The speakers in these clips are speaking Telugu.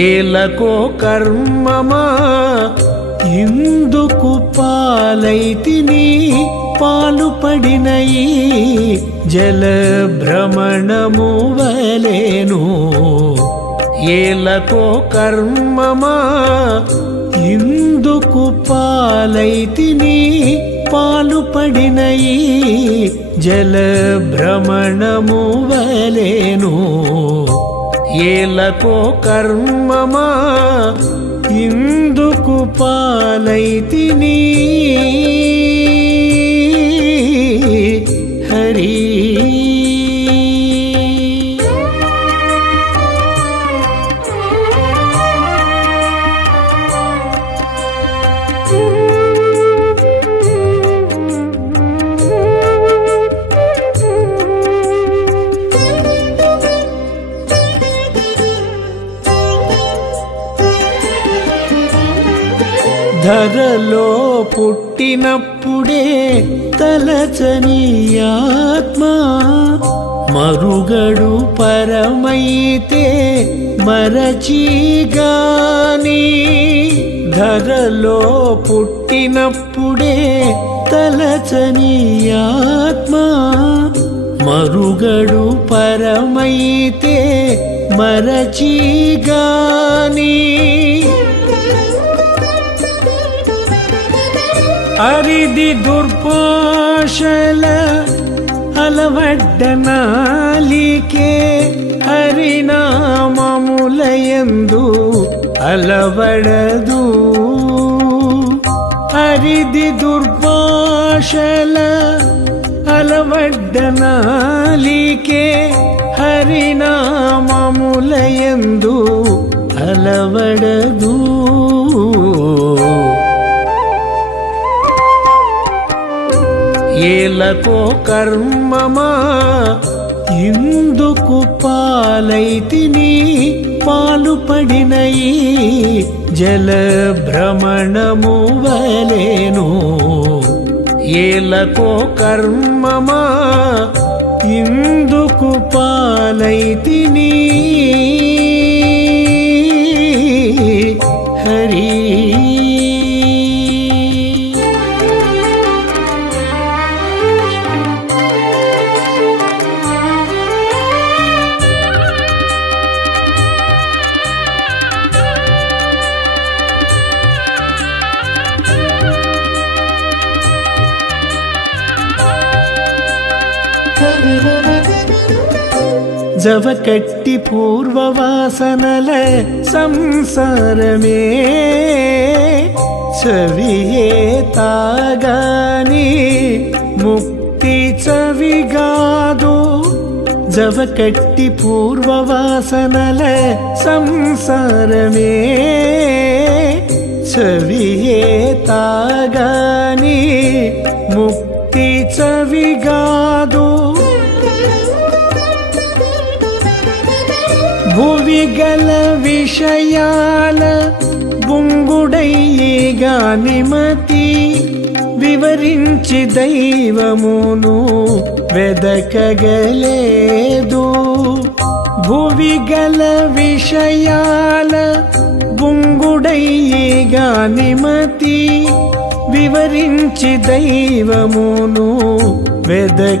ఏలకో కర్మమా ఇందుకు పాలైతిని పాలుపడిన ఈ జల భ్రమణము వలెను ఏలకో కర్మమా ఇందుకు పాలైతిని పాలుపడిన ఈ జల భ్రమణము వలెను ఏలకో కర్మమా ఇందుకు పాలైతిని హరి ధరలో పుట్టినప్పుడే తలచని ఆత్మ మరుగడు పరమైతే మరచిగాని ధరలో పుట్టినప్పుడే తలచని ఆత్మ మరుగడు పరమైతే మరచిగాని అరిది దుర్భాషల అలవడ్డనాలికే హరినామములయందు అలవడదు అరిది దుర్భాషల అలవడ్డనాలికే హరినామములయందు అలవడదు ఏలకో కర్మమా ఇందుకు పాలైతిని పాలుపడిన ఈ జల భ్రమణము వలెను ఏలకో కర్మమా ఇందుకు పాలైతిని హరి జవకట్టి పూర్వవాసనల సంసారమే చవియే తాగాని ముక్తి చవిగాదు జవకట్టి పూర్వవాసనల సంసారమే చవియే తాగాని ముక్తి చవిగాదు భువిగల విషయాల బుంగుడయ్యేగానిమతి వివరించి దైవమును వెదకగలేదు భువిగల విషయాల బుంగుడయ్యేగానిమతి వివరించి దైవమును వెదకగలేదు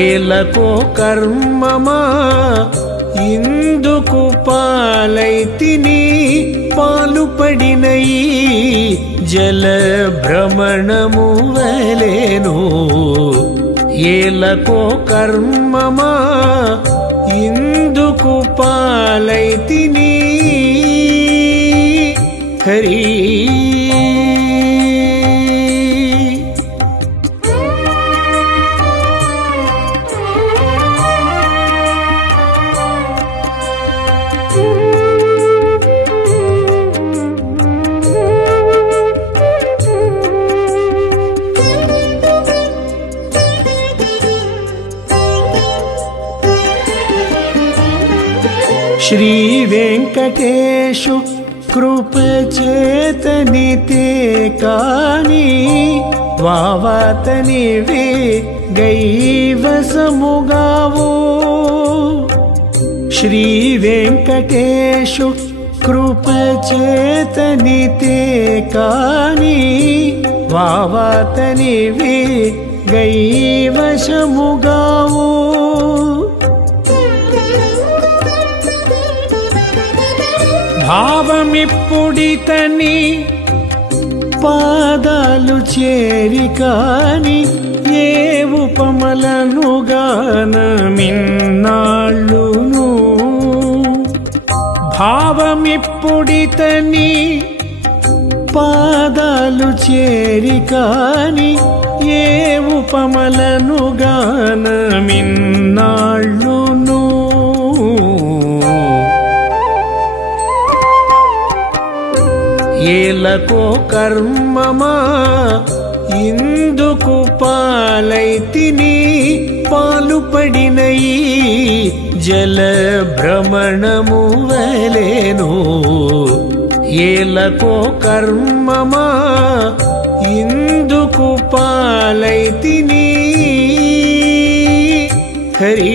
ఏలకో కర్మమా ఇందుకు పాలైతిని పాలుపడిన ఈ జల భ్రమణము వలెను ఏలకో కర్మమా ఇందుకు పాలైతిని హరి శ్రీ వెంకటేశు కృపచేతనితే కాని వావాతనివి గైవసముగావు శ్రీ వెంకటేశు కృపచేతనితే కాని వావాతనివి గైవశముగావు భావమిప్పుడితని పాదాలు చేరి కాని ఏ ఉపమలను గానమిన్నాళ్ళును భావమిప్పుడితని పాదాలు చేరి కాని ఏ ఉపమలను గానమిన్నాళ్ళును ఏలకో కర్మమా ఇందుకు పాలైతిని పాలుపడిన ఈ జల భ్రమణము వలెను ఏలకో కర్మమా ఇందుకు పాలైతిని హరి